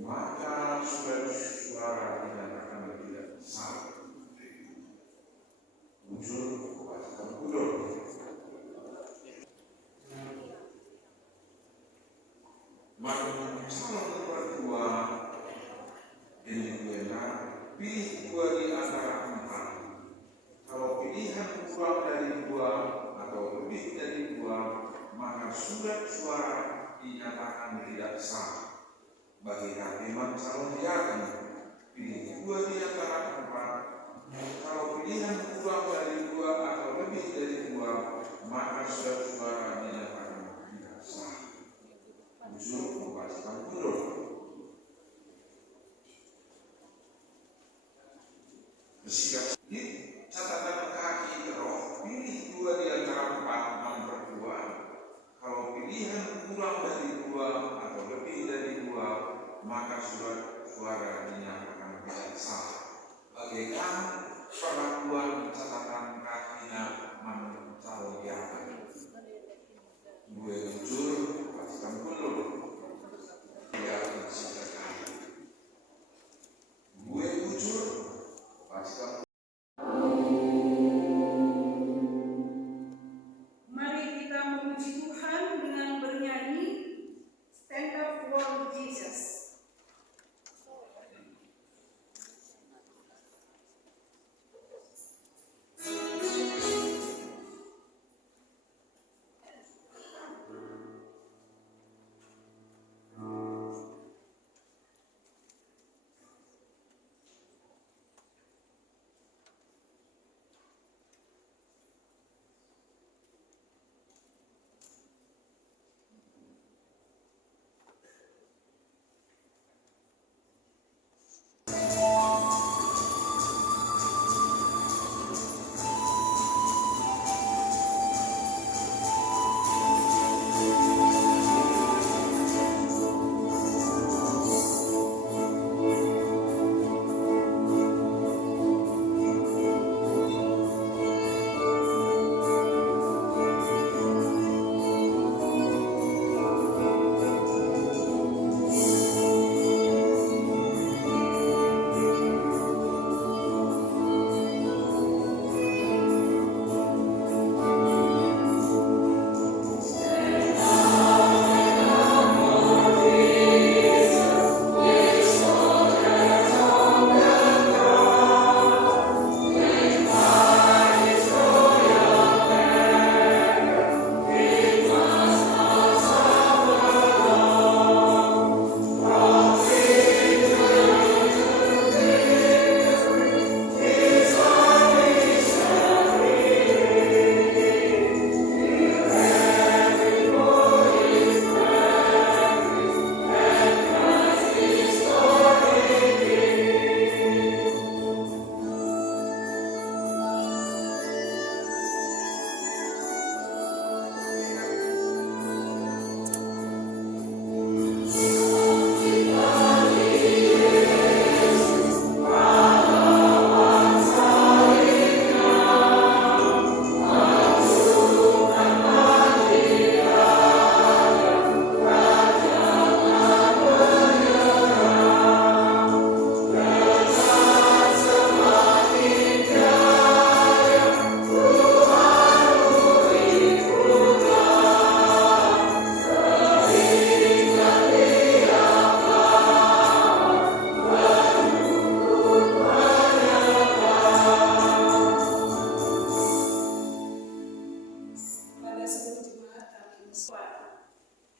maka suara dinyatakan tidak sah. Muncul kewajiban mundur. Maka calon nomor 2 ini benar, pilih 2 di antara 4. Kalau pilihan kurang dari 2 atau lebih dari 2, maka surat suara dinyatakan tidak sah. Bagi hakiman calon yakin, pilih 2 di antara 4. Kalau pilihan kurang dari 2 atau lebih dari 2, maka surat suara dinyatakan tidak sah. Unsur kewajiban mundur. Bersikap sedikit, catatan kaki terus, pilih 2 di antara 4 nomor 2. Kalau pilihan kurang dari 2 atau lebih dari 2, maka surat suara dinyatakan tidak sah. Bagaikan perlakuan catatan kakinya mencalonkan. 2 unsur kewajiban mundur. Ya, silakan. 2 unsur kewajiban. Mari kita memuji Tuhan dengan bernyanyi Stand Up for Jesus.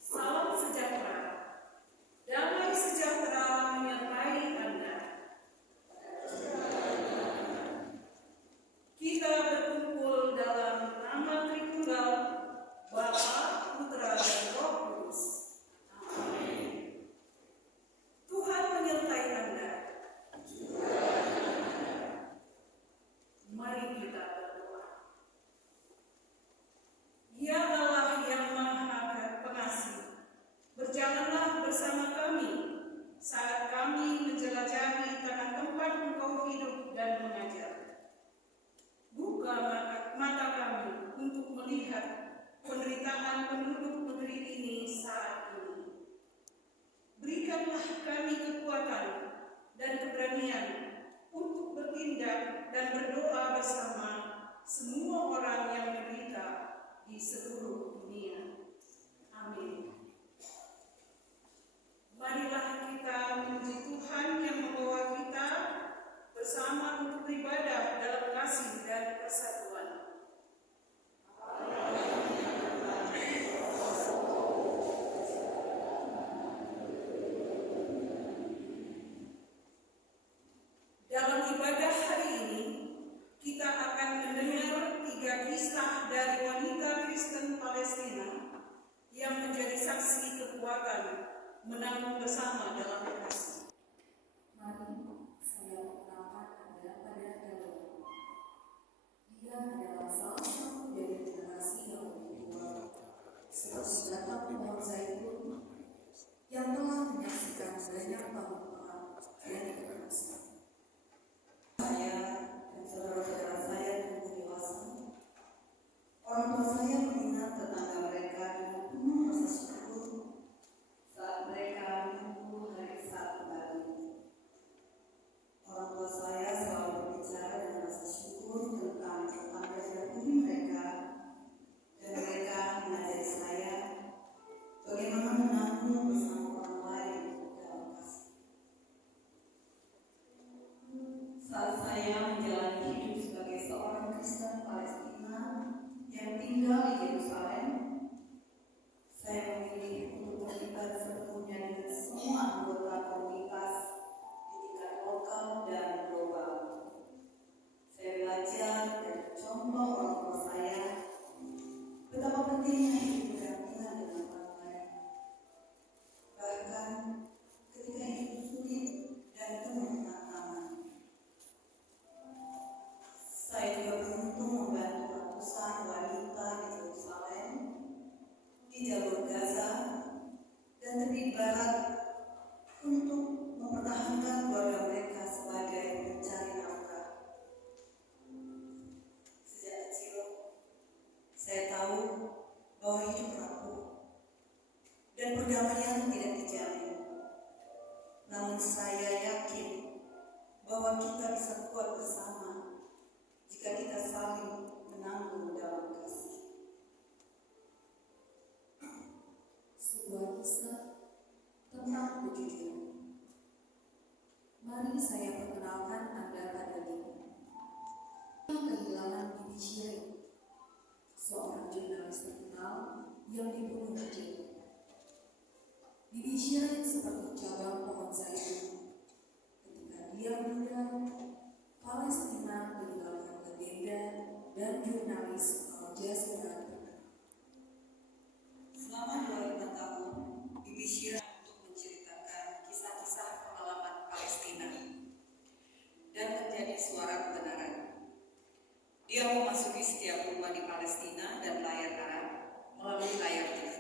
Salam sejahtera, damai sejahtera menyertai Anda. Kita berkumpul dalam nama Tritunggal, Bapa, Putra, dan Roh Kudus. Amin. Tuhan menyertai Anda. Mari kita berdoa. Ya Allah yang Maha Pengasih, berjalanlah bersama kami saat kami menjelajahi tanah tempat Engkau hidup dan mengajar. Buka mata kami untuk melihat penderitaan penduduk negeri ini saat ini. Berikanlah kami kekuatan dan keberanian untuk bertindak dan berdoa bersama semua orang yang menderita di seluruh dunia. Amin. Marilah kita memuji Tuhan yang membawa kita bersama untuk beribadah dalam kasih dan persatuan. Dalam ibadah hari ini, kita akan mendengar 3 kisah dari wanita Kristen Palestina yang menjadi saksi kekuatan menanggung bersama dalam kasih. Mari saya perkenalkan Anda pada Daud. Dia adalah salah satu dari generasi yang lebih tua setelah datang pohon zaitun yang telah menyaksikan banyak tahun perang dan kekerasan. Saya dan saudara-saudara saya yang dewasa, orang tua saya mengingat tetangga mereka dengan penuh rasa syukur saat mereka menunggu hari saat kembali. Orang tua saya selalu berbicara dengan rasa syukur tentang tetangga dahulu mereka, dan mereka mengajari saya bagaimana menanggung bersama orang lain dalam kasih. Saat saya menjalani hidup sebagai seorang Kristen Palestina yang tinggal di Yerusalem, saya memilih untuk terlibat sepenuhnya dengan semua anggota komunitas di tingkat lokal dan global. Saya belajar dari contoh orang tua saya betapa pentingnya hidup berdampingan dengan orang lain, bahkan ketika hidup sulit dan penuh tantangan. Saya juga beruntung membantu ratusan wanita di Yerusalem, di jalur Gaza, dan tepi barat untuk mempertahankan keluarga mereka sebagai pencari nafkah. Sejak kecil, saya tahu bahwa hidup rapuh dan perdamaian tidak dijamin. Namun saya yakin bahwa kita bisa kuat bersama jika kita saling menanggung dalam kasih. Sebuah kisah tentang kejujuran. Mari saya perkenalkan Anda pada Lina. Kehilangan Bibi Shirin, seorang jurnalis terkenal yang dibunuh kecil. Bibi Shirin seperti cabang pohon zaitun. Ketika dia meninggal, Palestina kehilangan legenda dan jurnalis Al Jazeera. Selama 25 tahun, Bibi Shirin untuk menceritakan kisah-kisah pengalaman Palestina dan menjadi suara kebenaran. Dia memasuki setiap rumah di Palestina dan layar Arab melalui layar TV.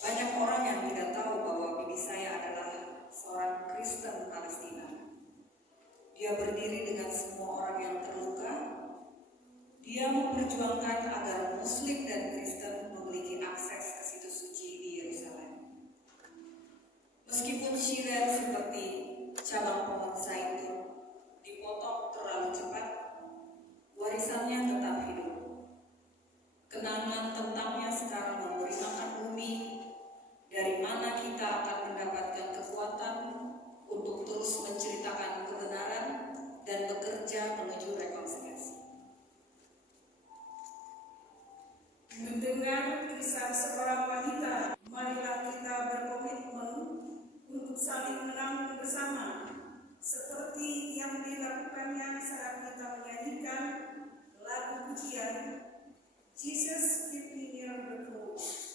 Banyak orang yang tidak tahu bahwa bibi saya adalah seorang Kristen Palestina. Dia berdiri dengan semua orang yang terluka. Dia memperjuangkan agar Muslim dan Kristen memiliki akses ke situs suci di Yerusalem. Meskipun Shirin seperti cabang pohon zaitun dipotong terlalu cepat, warisannya tetap hidup. Kenangan tentangnya sekarang memberi makan bumi, dari mana kita akan mendapatkan kekuatan untuk terus menceritakan kebenaran dan bekerja menuju rekonsiliasi. Mendengar kisah seorang wanita, marilah kita berkomitmen untuk saling menanggung bersama, seperti yang dilakukannya saat kita menyanyikan lagu pujian Jesus Keep Me Near the Cross.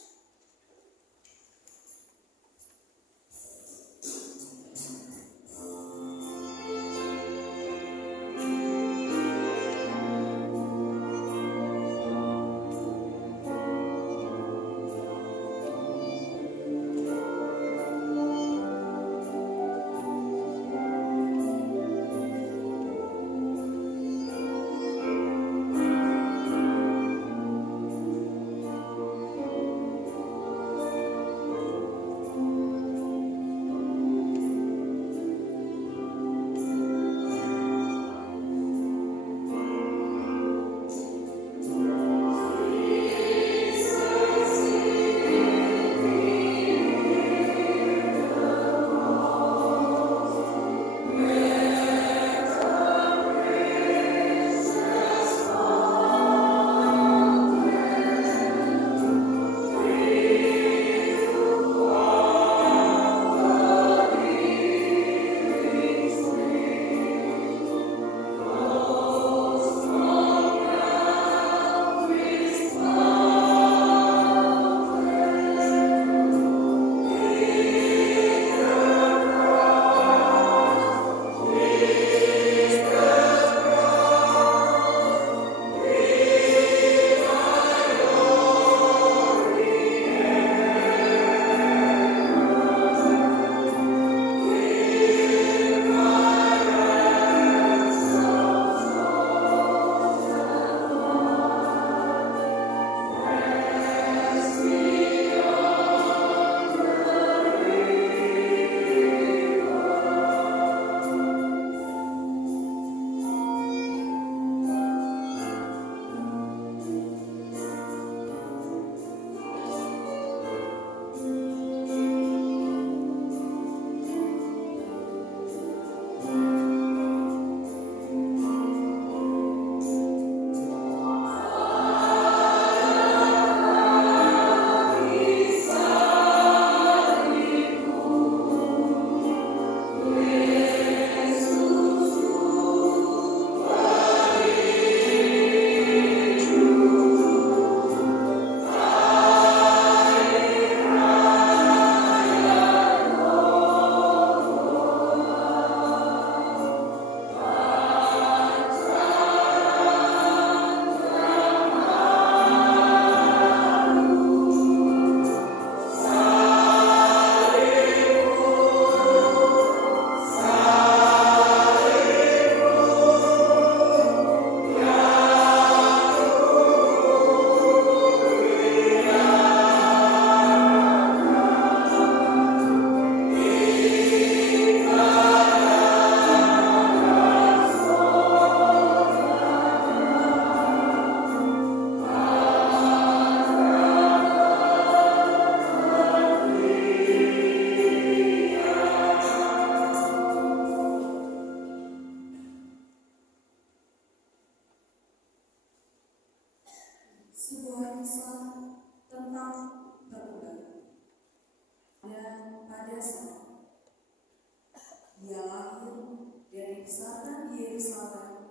dibesarkan di Yerusalem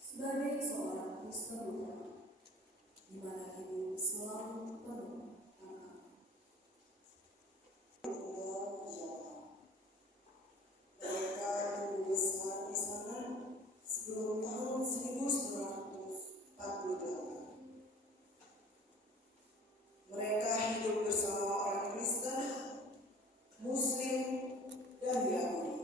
sebagai seorang Kristen Lutheran, di mana hidup selalu penuh tantangan. Mereka tumbuh besar di sana sebelum tahun 1948. Mereka hidup bersama orang Kristen, Muslim, dan Yahudi.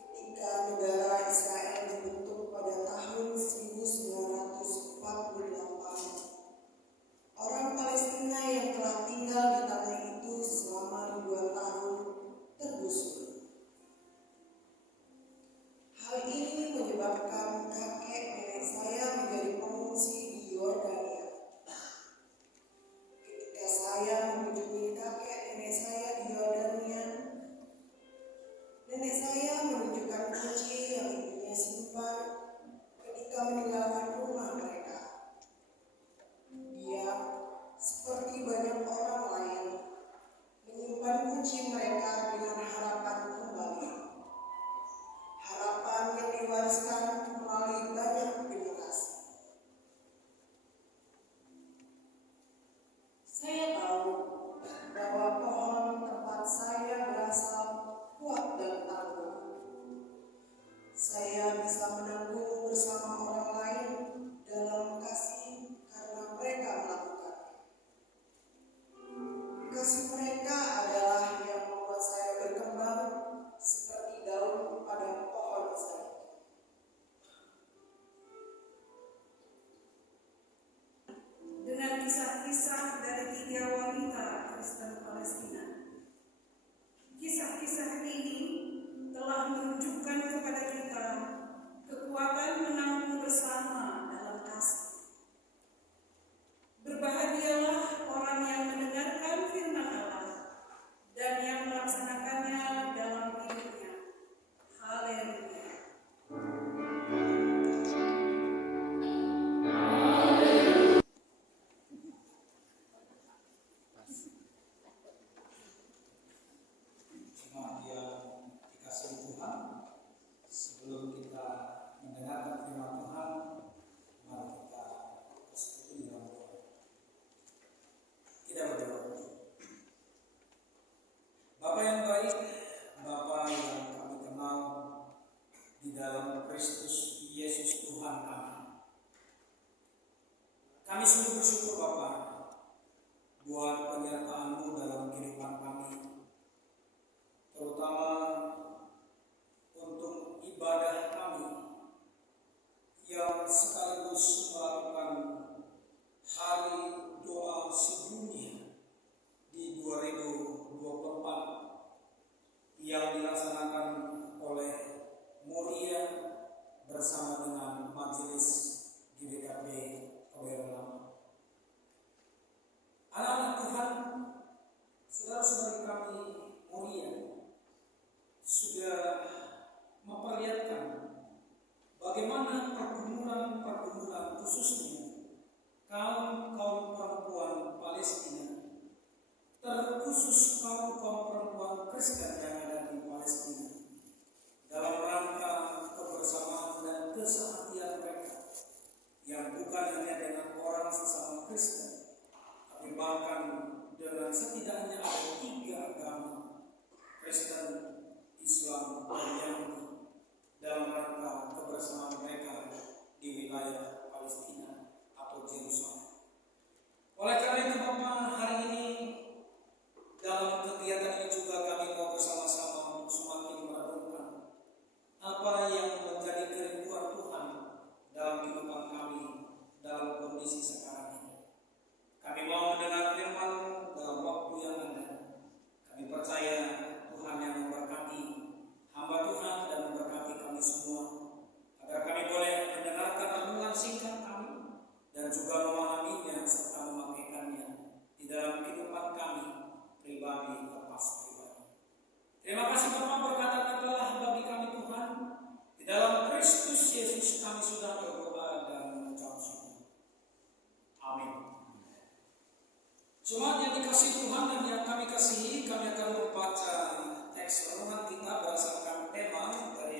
Ketika negara Israel dibentuk pada tahun 1948, orang Palestina yang telah tinggal di tanah itu selama ribuan tahun tergusur. Hal ini menyebabkan kakek nenek saya menjadi pengungsi di Yordania. Ketika saya mengunjungi kakek nenek saya di Yordania, nenek saya menunjukkan kunci yang ibunya simpan ketika meninggalkan rumah mereka. Dia, seperti banyak orang lain, menyimpan kunci mereka dengan harapan kembali. Harapan yang diwariskan melalui banyak generasi. Saya tahu bahwa pohon tempat saya berasal kuat dan tangguh. Saya bisa menanggung bersama orang lain dalam kasih karena mereka melakukannya. Kasih mereka adalah yang membuat saya berkembang seperti daun pada pohon saya. Dengan kisah-kisah dari 3 wanita Kristen Palestina. Kisah-kisah ini telah menunjukkan kepada kita kekuatan menanggung bersama dalam kasih. Berbahagialah orang yang mendengarkan firman Allah dan yang melaksanakannya dalam hidupnya. Haleluya. Jemaat yang dikasihi Tuhan, sebelum kita mendengarkan firman Tuhan, mari kita bersekutu di dalam doa. Kita berdoa. Bapa yang baik, Bapa yang kami kenal di dalam Kristus Yesus Tuhan kami. Kami sungguh bersyukur Bapa buat penyertaan-Mu dalam kehidupan kami, terutama untuk ibadah kami yang sekaligus melakukan hari doa sedunia di 2024 yang dilaksanakan oleh Moria bersama dengan Majelis GBKP Kebayoran Lama. Anak-anak Tuhan, saudara-saudari kami Moria sudah memperlihatkan bagaimana pergumulan khususnya kaum perempuan Palestina, terkhusus kaum perempuan Kristen yang ada di Palestina, dalam rangka kebersamaan dan keseharian mereka yang bukan hanya dengan orang sesama Kristen, tapi bahkan dengan setidaknya ada 3 agama, Kristen, Islam, dan Yahudi, dalam rangka kebersamaan mereka di wilayah Palestina atau Yerusalem. Oleh karena itu Bapak, hari ini dalam kegiatan ini juga kami mau bersama-sama semakin merenungkan apa yang menjadi kerinduan Tuhan dalam kehidupan kami dalam kondisi sekarang ini. Kami mau mendengar firman-Mu dalam waktu yang ada. Kami percaya Tuhan yang memberkati hamba Tuhan dan memberkati kami semua, agar kami boleh mendengarkan renungan singkat kami dan juga memahaminya serta memakaikannya di dalam kehidupan kami pribadi lepas pribadi. Terima kasih Bapak, berkata-katalah bagi kami Tuhan. Di dalam Kristus Yesus kami sudah berdoa dan mengucap syukur. Amin. Jemaat yang dikasihi Tuhan dan yang kami kasihi, kami akan membaca teks renungan kita berdasarkan tema dari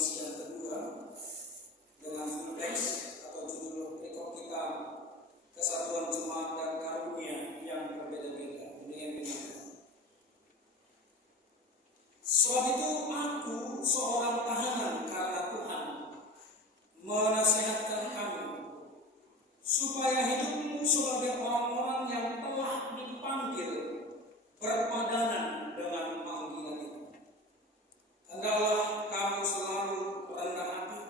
edisi yang kedua dengan full text atau judul rekor kita Kesatuan Jemaat dan Karunia yang berbeda-beda. Dengan sebab itu aku seorang tahanan karena Tuhan menasihatkan kamu supaya hidupmu sebagai orang-orang yang telah dipanggil berpadanan dengan panggilan itu. Hendaklah kamu selalu rendah hati,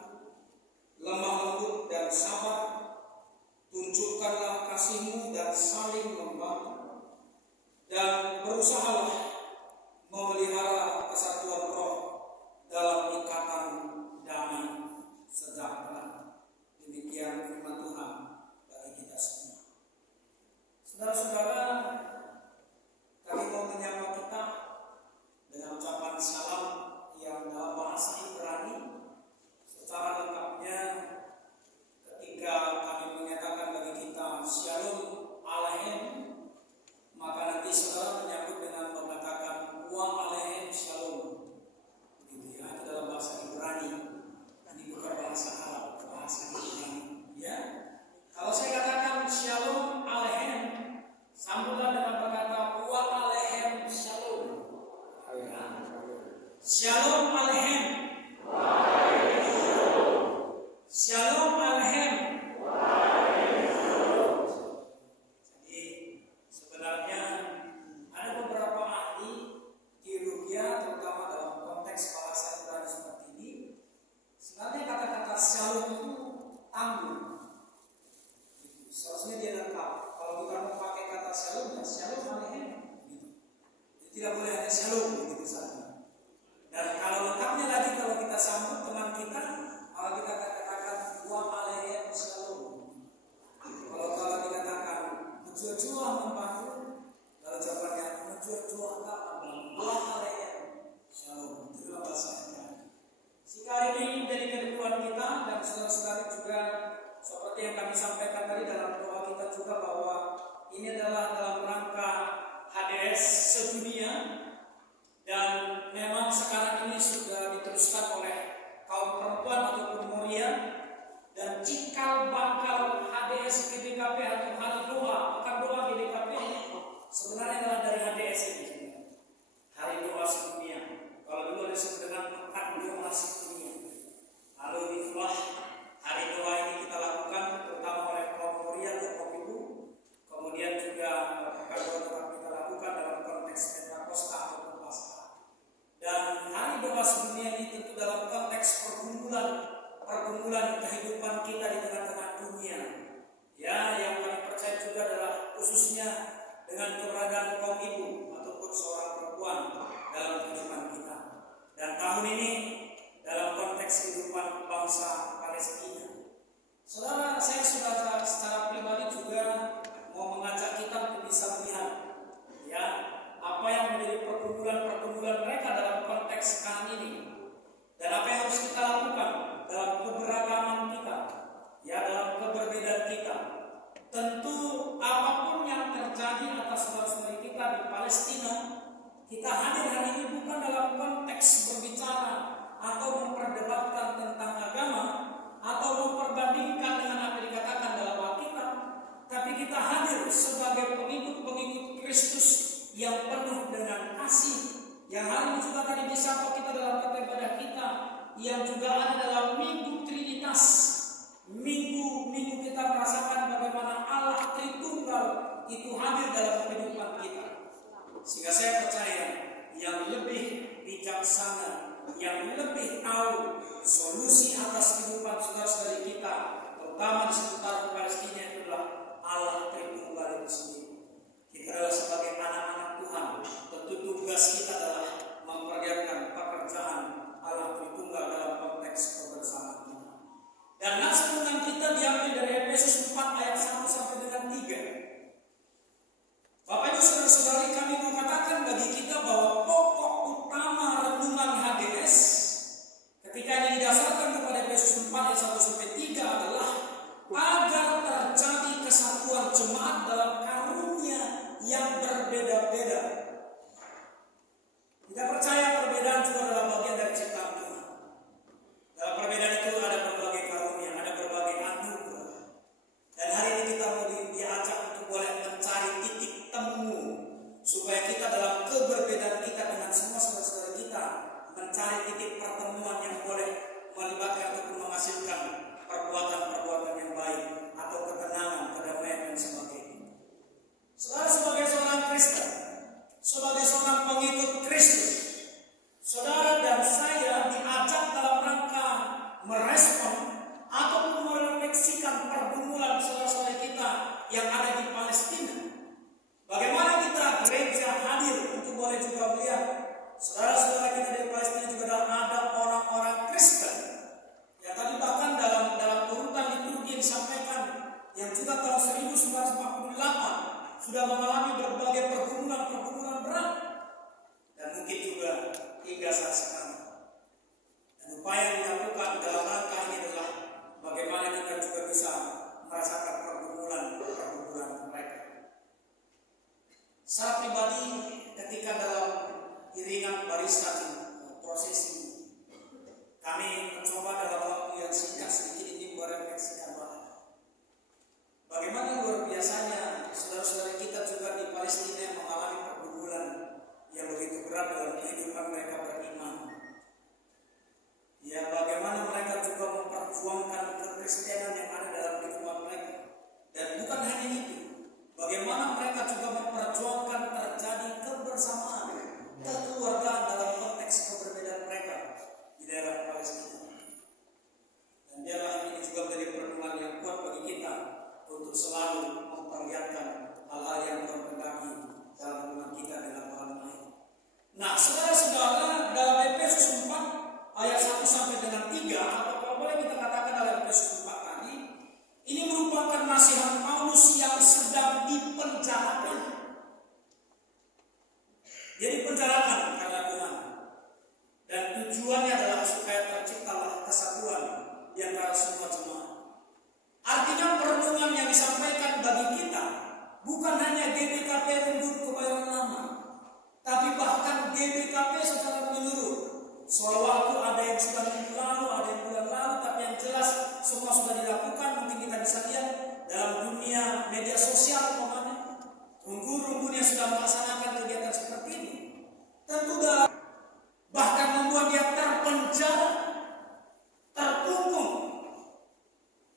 lemah lembut dan sabar. Tunjukkanlah kasihmu dan saling membantu, dan berusahalah memelihara kesatuan roh dalam ikatan damai sejahtera. Demikian firman Tuhan bagi kita semua. Saudara-saudara, kami mau menyapa kita dengan ucapan salam yang dalam bahasa Ibrani. Secara lengkapnya ketika kami menyatakan bagi kita Shalom Aleichem, maka nanti saudara menyambut dengan mengatakan Wa Aleichem Shalom. Begitu ya, itu dalam bahasa Ibrani. Ini bukan bahasa Arab, bahasa Ibrani. Ya, kalau saya katakan Shalom Aleichem, sambutlah dengan berkata Wa Aleichem Shalom. Ya. Shalom Aleichem. Shalom Aleichem. Jadi sebenarnya ada beberapa ahli teologi terutama dalam konteks bahasa Ibrani seperti ini. Sebenarnya kata-kata shalom itu tanggung. Seharusnya dia lengkap. Kalau kita mau pakai kata shalom, ya shalom Aleichem. Gitu. Jadi tidak boleh hanya shalom begitu saja. Dan kalau lengkapnya lagi kalau kita sambut teman kita, kalau kita katakan Wa Aleichem Shalom. Kalau dikatakan menjua-jua membantu, lalu jawabannya menjua-jua membantu. Wa Aleichem Shalom. Itu bahasanya. Jika hari ini menjadi kebutuhan kita dan saudara-saudari juga seperti yang kami sampaikan tadi dalam doa kita juga bahwa ini adalah dalam rangka HDS sedunia. Dan memang sekarang ini sudah diteruskan oleh kaum perempuan ataupun Moria, dan cikal bakal HDS GDKP atau hari doa, pekan doa GDKP sebenarnya adalah dari HDS ini, hari doa sedunia. Kalau dulu ada disebut dengan pekan doa sedunia. Lalu itulah hari doa ini kita lakukan terutama oleh kaum Moria atau kaum ibu. Kemudian juga pekan doa tetap kita lakukan dalam konteks Pentakosta atau Paskah. Dan hari doa sedunia ini tentu dalam konteks pergumulan kehidupan kita di tengah-tengah dunia. Ya, yang kami percaya juga adalah khususnya dengan keberadaan kaum ibu ataupun seorang perempuan dalam kehidupan kita. Dan tahun ini dalam konteks kehidupan bangsa Palestina. Saudara, saya sudah secara pribadi juga mau mengajak kita untuk bisa melihat ya apa yang menjadi pergumulan mereka dalam konteks sekarang ini, dan apa yang harus kita lakukan dalam keberagaman kita, ya dalam keberbedaan kita. Tentu apapun yang terjadi atas saudara-saudari kita di Palestina, kita hadir hari ini bukan dalam konteks berbicara atau memperdebatkan tentang agama atau memperbandingkan dengan apa yang dikatakan dalam Alkitab, tapi kita hadir sebagai pengikut Kristus yang penuh dengan kasih, yang hari ini juga tadi disapa kita dalam kata ibadah kita, yang juga ada dalam Minggu Trinitas. Minggu kita merasakan bagaimana Allah Tritunggal itu hadir dalam kehidupan kita. Sehingga saya percaya yang lebih bijaksana, yang lebih tahu solusi atas kehidupan saudara-saudari kita, terutama di seputar Palestina, itu adalah Allah Tritunggal itu sendiri. Kita adalah sebagai anak-anak Tuhan, tentu tugas kita adalah memperlihatkan pekerjaan Allah Tritunggal dalam konteks kebersamaan kita. Dan nats renungan kita diambil dari Efesus 4 ayat 1 sampai dengan 3. Bapak Ibu saudara-saudari, kami mengatakan bagi kita bahwa pokok utama renungan HDS ketika ini didasarkan kepada Efesus 4 ayat 1 sampai 3 adalah lakukan dalam rangka ini adalah bagaimana kita juga bisa merasakan pergumulan mereka. Secara pribadi, ketika dalam iringan barisan prosesi, kami mencoba dalam waktu yang singkat sedikit ini merefleksikan bagaimana luar biasanya saudara-saudara kita juga di Palestina yang mengalami pergumulan yang begitu berat dalam kehidupan mereka beriman. Ya, bagaimana mereka juga memperjuangkan kekristenan yang ada dalam kehidupan mereka. Dan bukan hanya itu, bagaimana mereka juga memperjuangkan terjadi kebersamaan, kekeluargaan dalam konteks keberbedaan mereka di daerah Palestina. Dan biarlah ini juga menjadi perenungan yang kuat bagi kita untuk selalu memperlihatkan hal-hal yang terjadi dalam hubungan kita dengan orang lain. Nah, saudara-saudara, dalam Efesus 4 ayat 1 sampai dengan 3, atau kalau boleh kita katakan dalam Efesus 4 tadi, ini merupakan nasihat Paulus yang sedang dipenjarakan. Dia dipenjarakan karena Tuhan. Dan tujuannya adalah supaya terciptalah kesatuan di antara semua jemaat. Artinya perenungan yang disampaikan bagi kita bukan hanya GBKP Rembut Kebayoran Lama, tapi bahkan GBKP secara menyeluruh. Soal waktu ada yang sudah minggu lalu, ada yang bulan lalu, tapi yang jelas semua sudah dilakukan. Mungkin kita bisa lihat dalam dunia media sosial umpamanya, rumpun-rumpun yang sudah melaksanakan kegiatan seperti ini. Tentu bahkan membuat dia terpenjara, terkungkung.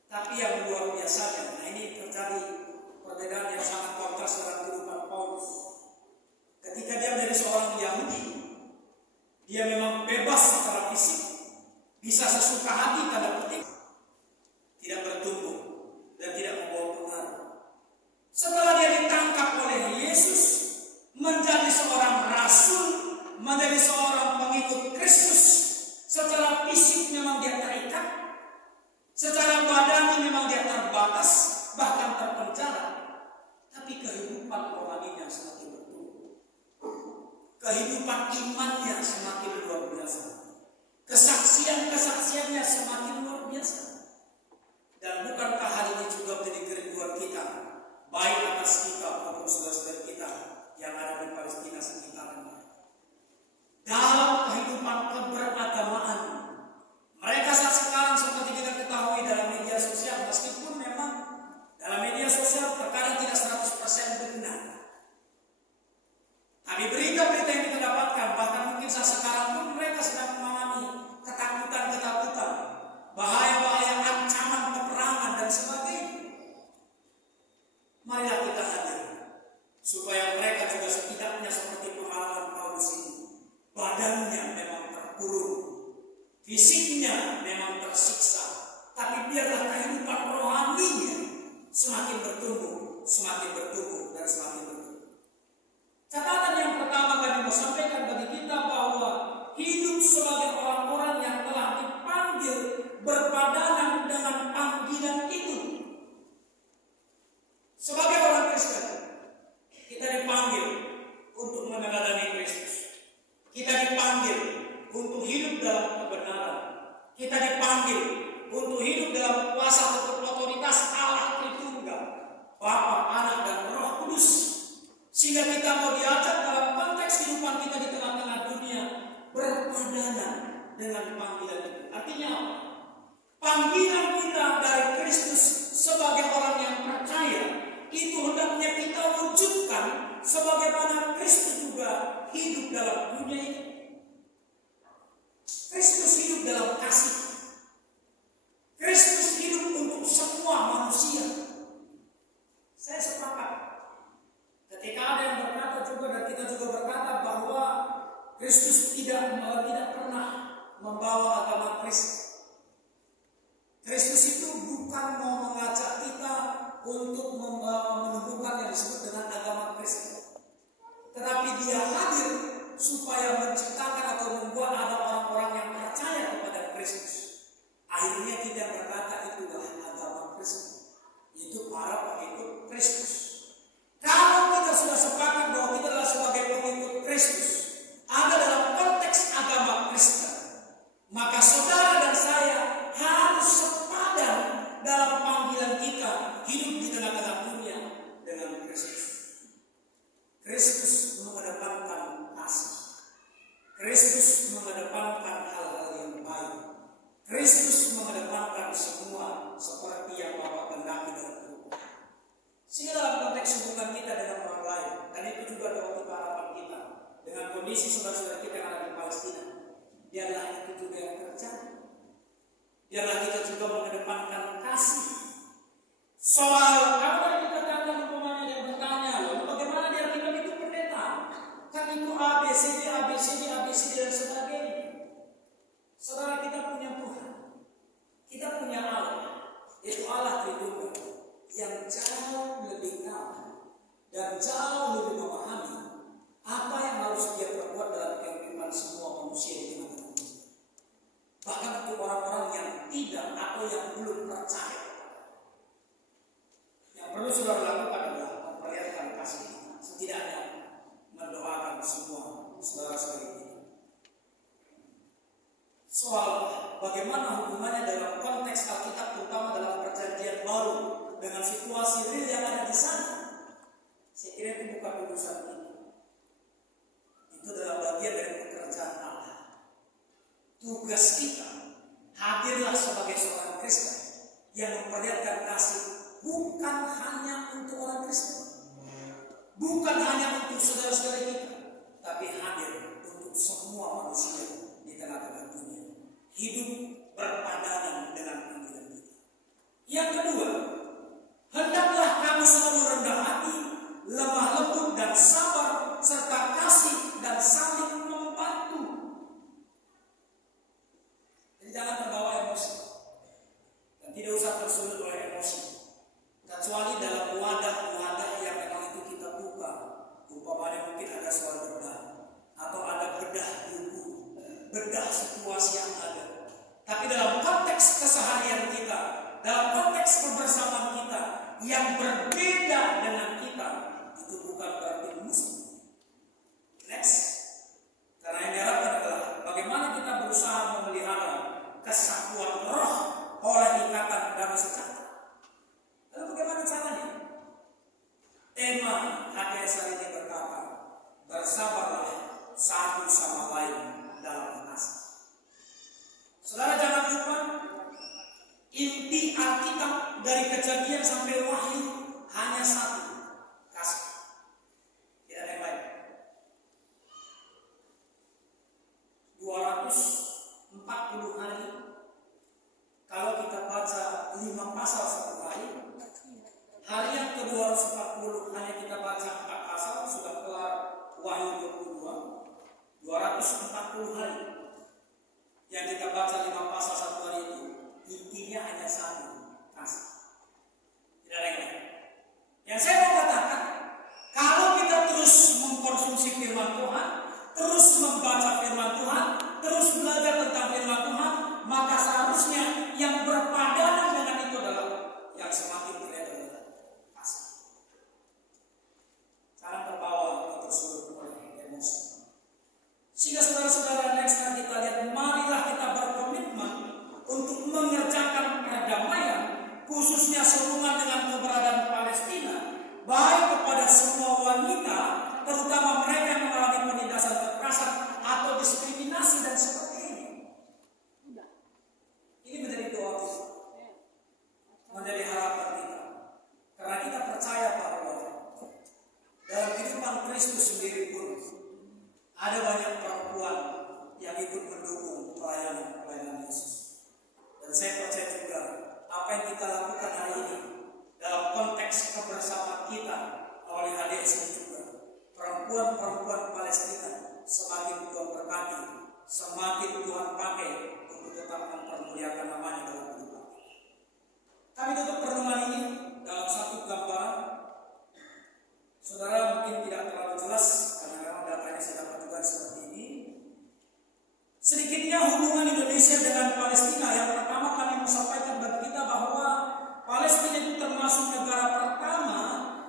Tapi yang luar biasanya, nah ini terjadi perbedaan yang sangat kontras dalam kehidupan Paulus. Ketika dia menjadi seorang Yahudi, dia memang bebas secara fisik, bisa sesuka hati tanda petik, tidak bertumbuh dan tidak membawa pengaruh. Setelah dia ditangkap oleh Yesus, menjadi seorang rasul, menjadi seorang pengikut Kristus, secara fisik memang dia terikat, secara badani memang dia terbatas, bahkan terpenjara, tapi kehidupan rohaninya semakin bertumbuh. Kehidupan imannya semakin luar biasa. Kesaksiannya semakin luar biasa. Dan bukankah hal ini juga menjadi kerinduan kita, baik atas kita maupun saudara-saudara kita yang ada di Palestina sekitarnya. Dalam kehidupan keberagamaan, mereka saat sekarang seperti kita ketahui dalam media sosial, meskipun memang dalam media sosial terkadang tidak 100% benar. Tapi berita-berita yang kita dapatkan, bahkan mungkin saat sekarang pun mereka sedang mengalami ketakutan, bahaya-bahaya, ancaman peperangan dan sebagainya. Marilah kita hadir supaya mereka juga setidaknya seperti pengalaman Paulus ini, badannya memang terkurung, fisiknya memang tersiksa, tapi biarlah kehidupan rohaninya semakin bertumbuh dan semakin bertumbuh. Catatan yang pertama kami mau sampaikan bagi kita bahwa hidup sebagai orang-orang yang telah dipanggil berpadanan dengan panggilan itu. Sebagai orang Kristen, kita dipanggil untuk meneladani Kristus. Kita dipanggil untuk hidup dalam kebenaran. Kita dipanggil untuk hidup dalam kuasa atau otoritas Allah Tritunggal, Bapa, Anak, dan Roh Kudus. Sehingga kita mau diajak dalam konteks kehidupan kita di tengah-tengah dunia berpadanan dengan panggilan itu. Artinya apa? Panggilan kita dari Kristus sebagai orang yang percaya itu hendaknya kita wujudkan sebagaimana Kristus juga hidup dalam dunia ini. Kristus hidup dalam kasih. Kristus hidup untuk semua manusia. Saya sepakat. Ketika ada yang berkata juga dan kita juga berkata bahwa Kristus tidak pernah membawa agama Kristen. Kristus Kristus mengedepankan kasih. Kristus mengedepankan hal-hal yang baik. Kristus mengedepankan semua seperti yang Bapa kehendaki dalam hidup. Sehingga dalam konteks hubungan kita dengan orang lain, dan itu juga doa kita, harapan kita dengan kondisi saudara-saudara kita yang ada di Palestina, biarlah itu juga yang terjadi. Biarlah kita juga mengedepankan kasih. Soal kalau tadi dikatakan umpamanya dia bertanya, lalu bagaimana dia bilang itu pendeta? Kan itu ABCD dan sebagainya. Saudara, kita punya Tuhan, kita punya Allah, yaitu Allah Tritunggal yang jauh lebih tahu dan jauh lebih memahami apa yang harus dia perbuat dalam kehidupan semua manusia di tengah-tengah kita. Bahkan untuk orang-orang yang tidak atau yang belum percaya. Yang perlu saudara lakukan adalah memperlihatkan kasih kita, setidaknya mendoakan semua saudara-saudara kita. Soal bagaimana hubungannya dalam konteks Alkitab, terutama dalam Perjanjian Baru dengan situasi real yang ada di sana, saya kira itu bukan urusan kita. Itu adalah bagian dari pekerjaan Allah. Tugas kita hadirlah sebagai seorang Kristen yang memperlihatkan kasih bukan hanya untuk orang Kristen, bukan hanya untuk saudara-saudara kita, tapi hadir untuk semua manusia di tengah-tengah dunia. Hidup berpadanan dengan panggilan kita. Yang kedua, hendaklah kami selalu rendah hati, lemah lembut dan sabar, serta kasih dan saling membantu. Jadi jangan terbawa emosi dan tidak usah tersulut oleh emosi, kecuali dalam wadah-wadah yang memang itu kita buka. Umpamanya mungkin ada soal bedah atau ada bedah buku, bedah situasi yang ada. Tapi dalam konteks keseharian kita, dalam konteks kebersamaan kita yang berbeda dengan kita, itu bukan berarti musuh. Next, karena yang diharapkan adalah bagaimana kita berusaha memelihara kesatuan roh oleh ikatan damai sejahtera. Lalu bagaimana caranya? Tema HDS hari ini berkata, bersabarlah satu sama lain dalam kasih. Saudara, jangan lupa inti Alkitab dari Kejadian sampai Wahyu hanya satu, kasih. Tidak ada yang lain. 240 hari. Kalau kita baca 5 pasal satu hari, hari yang ke-240 hanya kita baca 4 pasal, sudah kelar Wahyu 22. 240 hari yang kita baca 5 pasal satu hari itu, intinya hanya satu, kasih. Tidak ada yang lain. Yang saya mau katakan, kalau kita terus mengkonsumsi firman Tuhan, terus membaca firman Tuhan, terus belajar tentang firman Tuhan, maka seharusnya yang berpadanan dengan itu adalah yang semakin terlihat adalah kasih. Jangan terbawa atau tersulut oleh emosi. Sehingga saudara-saudara, next time kita lihat, marilah kita berkomitmen untuk mengerjakan perdamaian, khususnya sehubungan dengan keberadaan Palestina, baik kepada semua wanita, terutama mereka yang mengalami penindasan kekerasan atau diskriminasi dan sebagainya. Ini menjadi doa kita, menjadi harapan kita, karena kita percaya bahwa dalam kehidupan Kristus sendiri pun ada banyak perempuan yang ikut mendukung pelayanan Yesus. Dan saya percaya juga apa yang kita lakukan hari ini dalam konteks kebersamaan kita oleh HDS ini juga, perempuan-perempuan Palestina semakin Tuhan berkati, semakin Tuhan pakai untuk tetap mempermuliakan namanya dalam kehidupan. Kami tutup pertemuan ini dalam satu gambaran. Saudara mungkin tidak terlalu jelas karena memang datanya saya dapat juga seperti ini. Sedikitnya hubungan Indonesia dengan Palestina, yang pertama kami mau sampaikan bagi kita bahwa Palestina itu termasuk negara pertama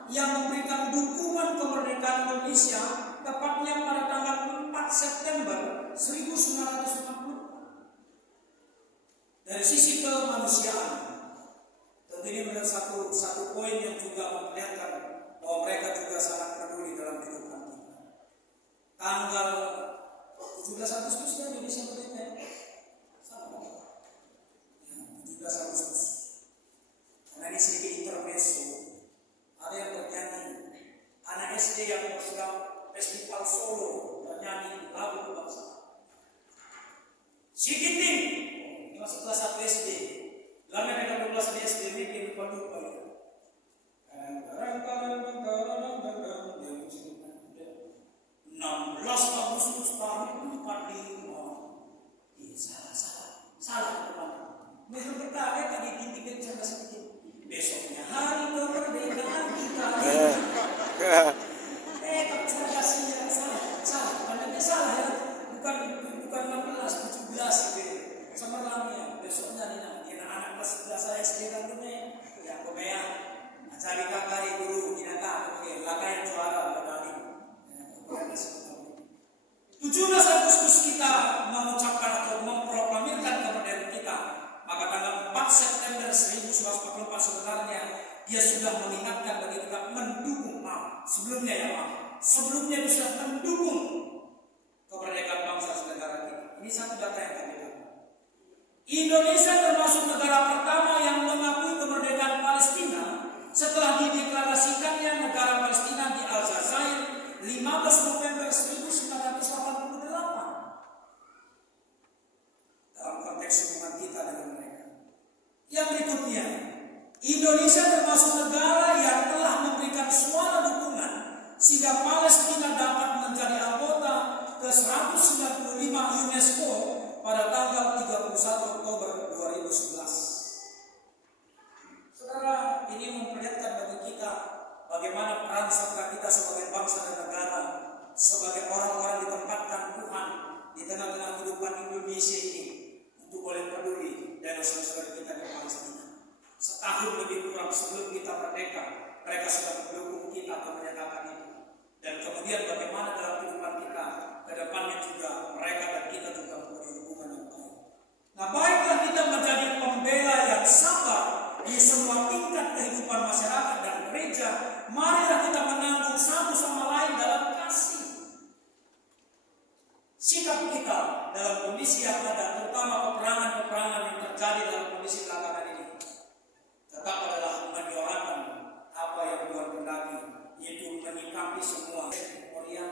yang memberikan dukungan kemerdekaan Indonesia tepatnya pada tanggal 4 September 1940. Dari sisi kemanusiaan, tentu ini menjadi satu poin yang juga memperlihatkan bahwa mereka juga sangat peduli dalam kehidupan. tanggal 17 Agustus ya Indonesia Merdeka ya? Sama ya, 17 Agustus. Karena ini sedikit intermezzo, ada yang bernyanyi, anak SD yang sedang festival Solo bernyanyi lagu kebangsaan. Si Ginting, ini masuk kelas 1 SD, karena mereka kelas di SD ini lupa-lupa ya. 16 Agustus tahun 45. Salah teman. Besok kita tadi titik cerdas sedikit. Besoknya hari kemerdekaan kita. Kecerdasannya salah. Pandangnya salah ya. Bukan 16, 17 gitu. Semerlamnya. Besoknya dina anak kelas 11 SD kan tuh ya kebayang. Cari kakak guru tidak tahu. Laka yang juara medali. 17 Agustus kita mengucapkan atau memproklamirkan kemerdekaan kita. Maka tanggal 4 September 1944 sebenarnya dia sudah mengingatkan bagi kita mendukung sebelumnya bisa mendukung kemerdekaan bangsa dan negara kita. Ini satu data yang kami dapat. Indonesia termasuk negara pertama yang mengakui kemerdekaan Palestina setelah dideklarasikannya negara Palestina di Aljazair 15 November 1988. Dalam konteks hubungan kita dengan mereka. Yang berikutnya, Indonesia termasuk negara yang telah memberikan suara dukungan sehingga Palestina dapat menjadi anggota ke-195 UNESCO pada tanggal 31 Oktober 2011. Saudara, ini memperlihatkan bagi kita bagaimana peran serta kita sebagai bangsa dan negara, sebagai orang-orang ditempatkan Tuhan di tengah-tengah kehidupan Indonesia ini untuk boleh peduli dengan saudara-saudara kita di Palestina. Setahun lebih kurang sebelum kita merdeka, mereka sudah mendukung kita untuk menyatakan itu. Dan kemudian bagaimana dalam kehidupan kita ke depannya juga mereka dan kita juga mempunyai hubungan yang baik. Nah, baiklah kita menjadi pembela yang sabar di semua tingkat kehidupan masyarakat dan gereja. Marilah kita menanggung satu sama lain dalam kasih. Sikap kita dalam kondisi yang ada, terutama peperangan-peperangan yang terjadi dalam kondisi belakangan ini, tetap adalah menyuarakan apa yang Tuhan kehendaki, yaitu menyikapi semua Moria.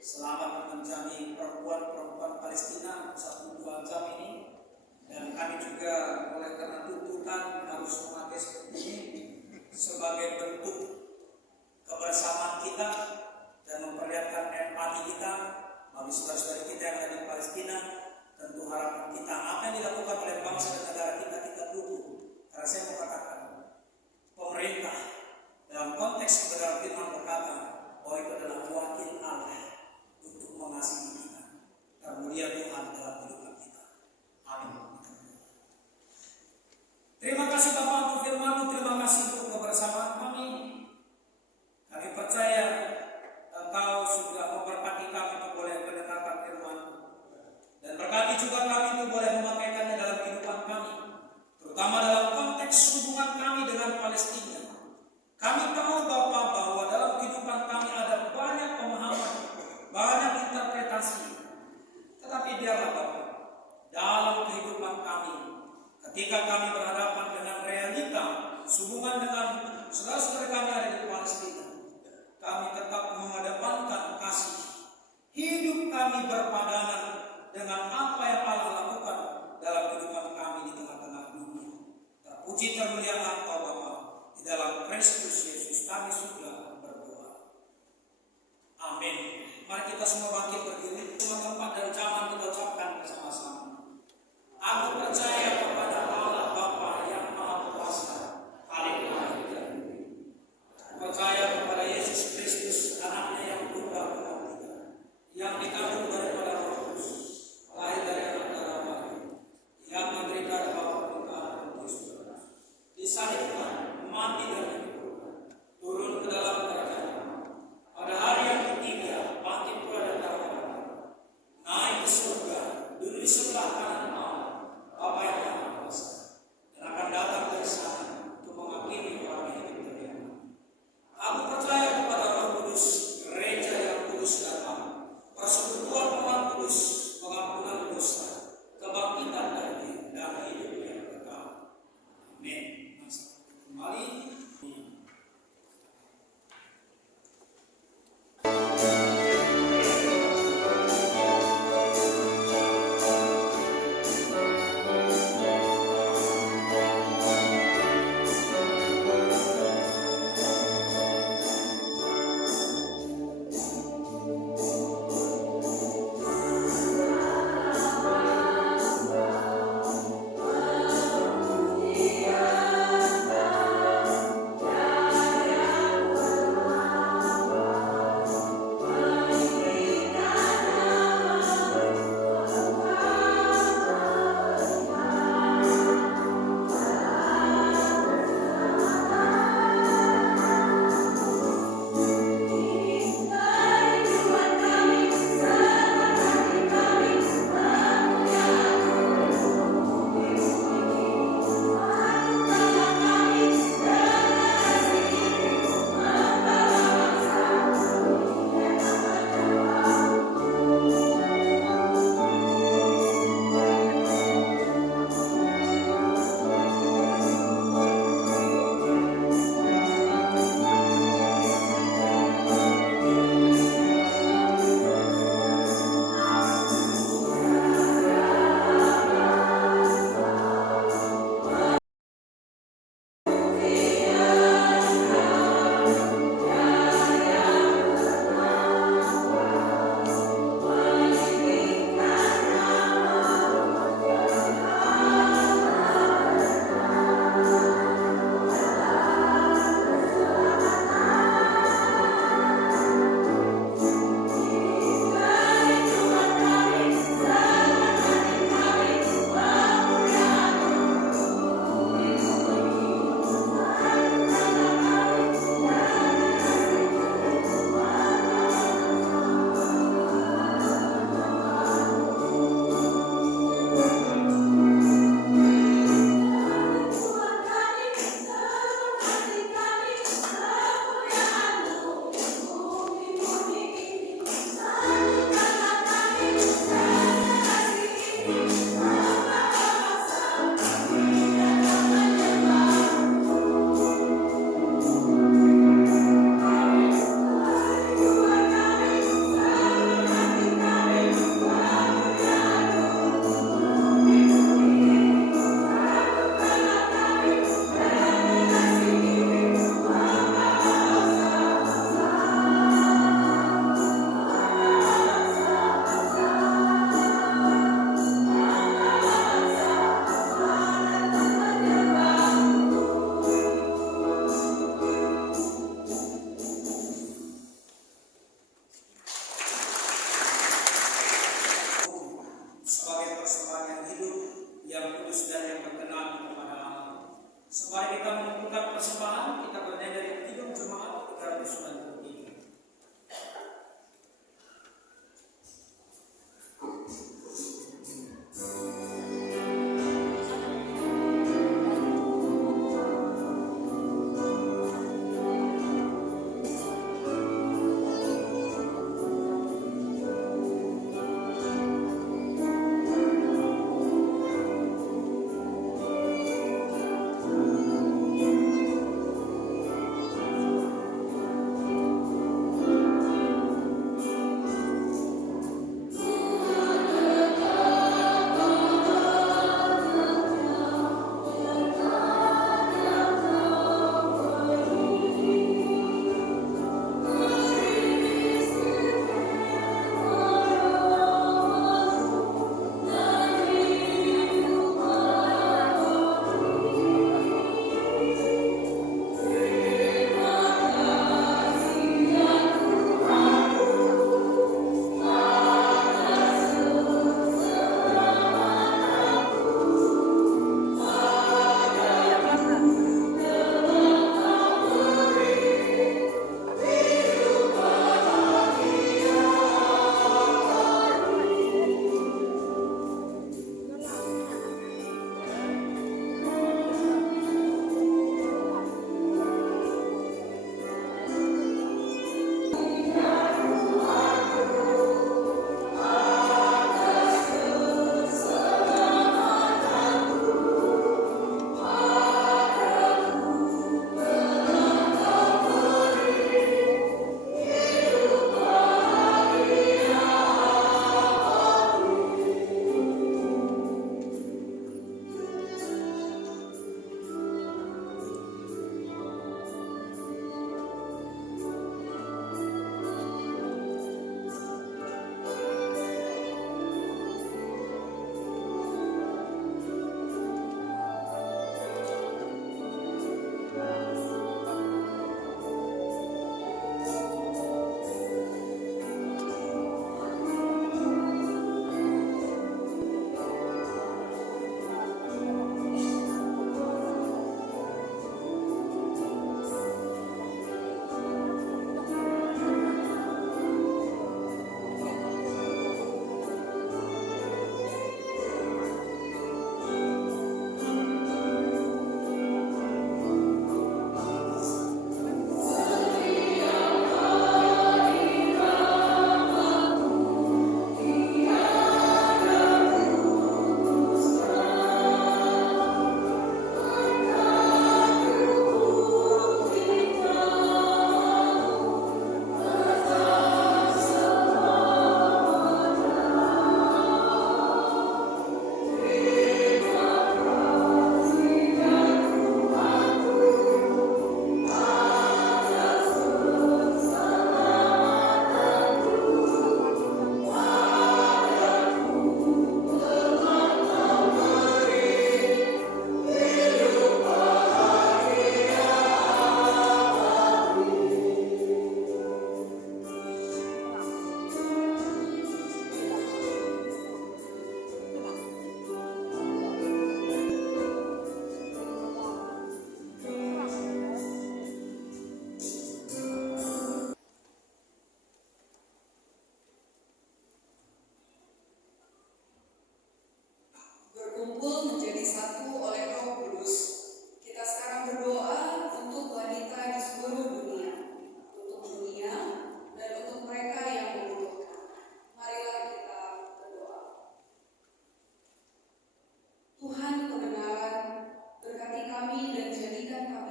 Selamat menjadi perempuan-perempuan Palestina 1-2 jam ini. Dan kami juga oleh karena tuntutan harus memakai seperti ini sebagai bentuk kebersamaan kita dan memperlihatkan empati kita bagi saudara-saudara kita yang ada di Palestina. Tentu harapan kita apa yang dilakukan oleh bangsa dan negara kita dukung. Karena saya mau katakan pemerintah dalam konteks kebenaran firman berkata bahwa itu adalah wakil Allah untuk mengasihi kita. Termulia Tuhan dalam kehidupan kita. Amin. Terima kasih Bapak untuk firman-Mu, terima kasih untuk kebersamaan kami. Kami percaya Engkau sudah memberkati kami untuk boleh mendengarkan firman. Dan berkati juga kami untuk boleh memakaikannya dalam kehidupan kami, terutama dalam konteks hubungan kami dengan Palestina. Kami tahu Bapak bahwa dalam kehidupan kami ada banyak pemahaman, banyak interpretasi. Tetapi biarlah Bapak, dalam kehidupan kami, ketika kami berhadapan dengan realita hubungan dengan saudara-saudara kami ada di Palestina, kami tetap mengedepankan kasih. Hidup kami berpadanan dengan apa yang Allah lakukan dalam kehidupan kami di tengah-tengah dunia. Terpuji termuliakan Engkau Bapa, di dalam Kristus Yesus kami sudah berdoa. Amin. Mari kita semua bangkit berdiri. Tempat dan zaman kita ucapkan bersama-sama. Aku percaya kepada Allah Bapa yang Maha Kuasa. Haleluya. Percaya kepada Yesus Kristus, anaknya yang tunggal yang dikandung daripada Roh Kudus, lahir dari anak darah Maria, yang menderita di bawah pemerintahan Pontius Pilatus, disalibkan, mati dan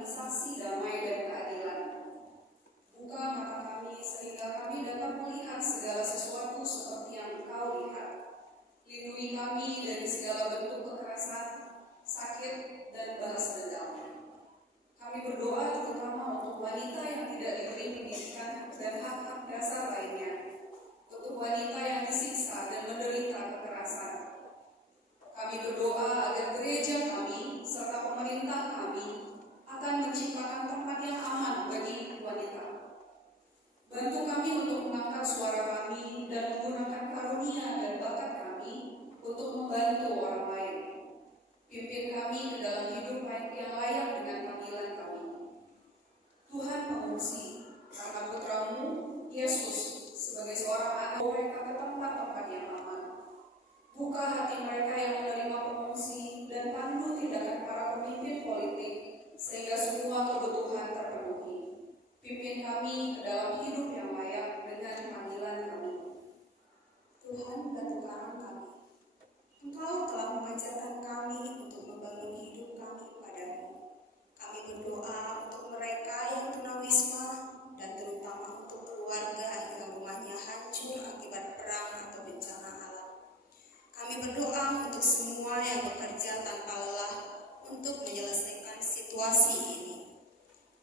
organisasi damai dan keadilan. Buka mata kami sehingga kami dapat melihat segala sesuatu seperti yang Engkau lihat. Lindungi kami dari segala bentuk kekerasan, sakit, dan balas dendam. Kami berdoa terutama untuk wanita yang tidak diberi pendidikan dan hak-hak dasar lainnya, untuk wanita yang disiksa dan menderita kekerasan. Kami berdoa agar gereja kami serta pemerintah kami akan menciptakan tempat yang aman bagi wanita. Bantu kami untuk mengangkat suara kami dan menggunakan karunia dan bakat kami untuk membantu orang lain. Pimpin kami ke dalam hidup yang layak dengan panggilan kami. Tuhan mengungsi karena putra-Mu, Yesus, sebagai seorang anak mereka ke tempat-tempat yang aman. Buka hati mereka yang menerima pengungsi dan pandu tindakan para pemimpin politik sehingga semua kebutuhan terpenuhi. Pimpin kami ke dalam hidup yang layak dengan panggilan kami. Tuhan, batu karang kami, Engkau telah mengajarkan kami untuk membangun hidup kami padamu. Kami berdoa untuk mereka yang tunawisma dan terutama untuk keluarga yang rumahnya hancur akibat perang atau bencana alam. Kami berdoa untuk semua yang bekerja tanpa lelah untuk menyelesaikan situasi ini.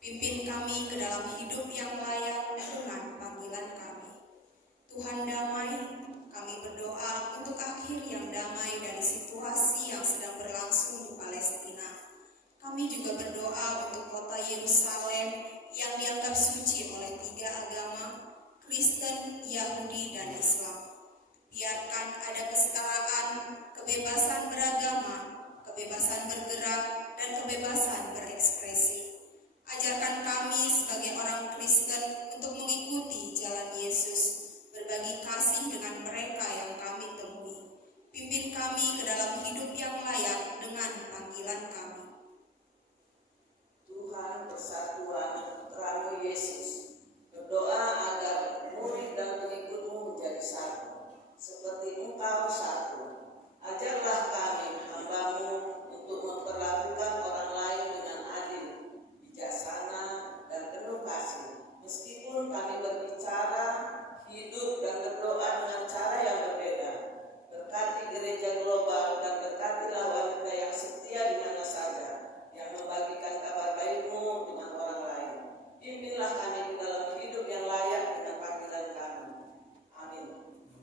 Pimpin kami ke dalam hidup yang layak dengan panggilan kami. Tuhan damai, kami berdoa untuk akhir yang damai dari situasi yang sedang berlangsung di Palestina. Kami juga berdoa untuk kota Yerusalem yang dianggap suci oleh 3 agama, Kristen, Yahudi, dan Islam. Biarkan ada kesetaraan, kebebasan beragama, kebebasan bergerak, dan kebebasan berekspresi. Ajarkan kami sebagai orang Kristen untuk mengikuti jalan Yesus, berbagi kasih dengan mereka yang kami temui. Pimpin kami ke dalam hidup yang layak dengan panggilan kami. Tuhan persatuan putra-Mu Yesus, berdoa agar murid dan pengikut-Mu menjadi satu, seperti Engkau satu. Ajarlah kami, hamba-Mu, untuk memperlakukan orang lain dengan adil, bijaksana, dan penuh kasih. Meskipun kami berbicara, hidup, dan berdoa dengan cara yang berbeda. Berkati gereja global dan berkatilah wanita yang setia di mana saja, yang membagikan kabar baik-Mu dengan orang lain. Pimpinlah kami di dalam hidup yang layak dengan panggilan kami. Amin.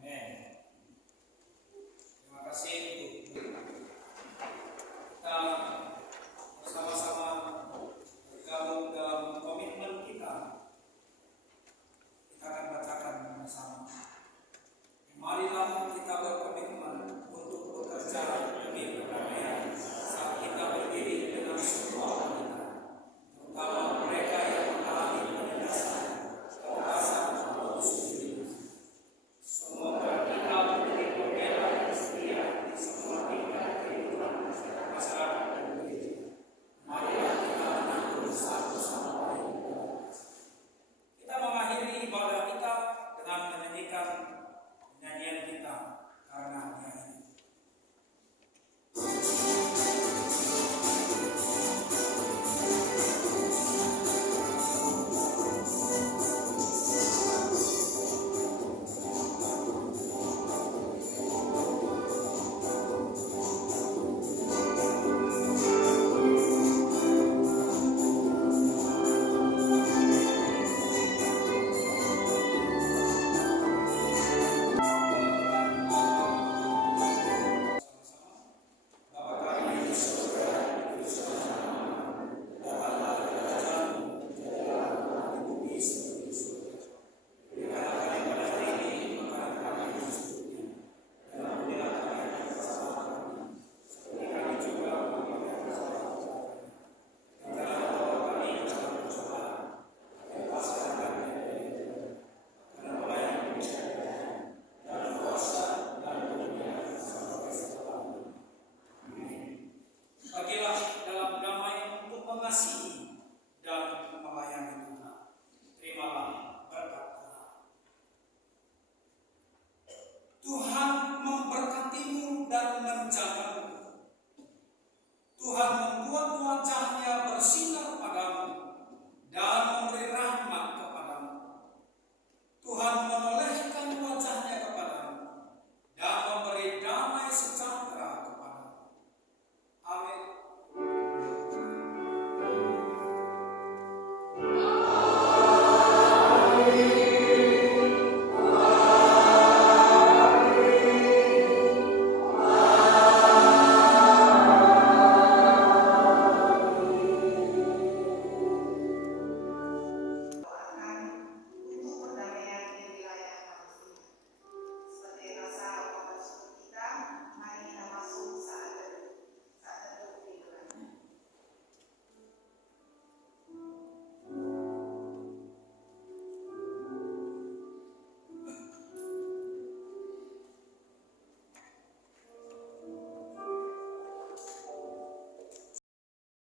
Amin. Terima kasih untuk kita bersama-sama bergabung dalam komitmen kita. Kita akan bacakan bersama. Marilah kita berkomitmen untuk bekerja demi perdamaian saat kita berdiri dengan semua wanita, terutama mereka yang mengalami penindasan, kekerasan, atau kesulitan. Semoga kita menjadi pembela yang setia di semua tingkat kehidupan masyarakat dan gereja. Marilah kita menyambut satu sama lain. Kita mengakhiri ibadah kita dengan menyanyikan nyanyian kita karena Dia ini. Bagilah dalam damai untuk mengasihi dan melayani Tuhan. Terimalah berkat Tuhan. Tuhan memberkatimu dan menjagamu. Tuhan membuat wajahnya bersinar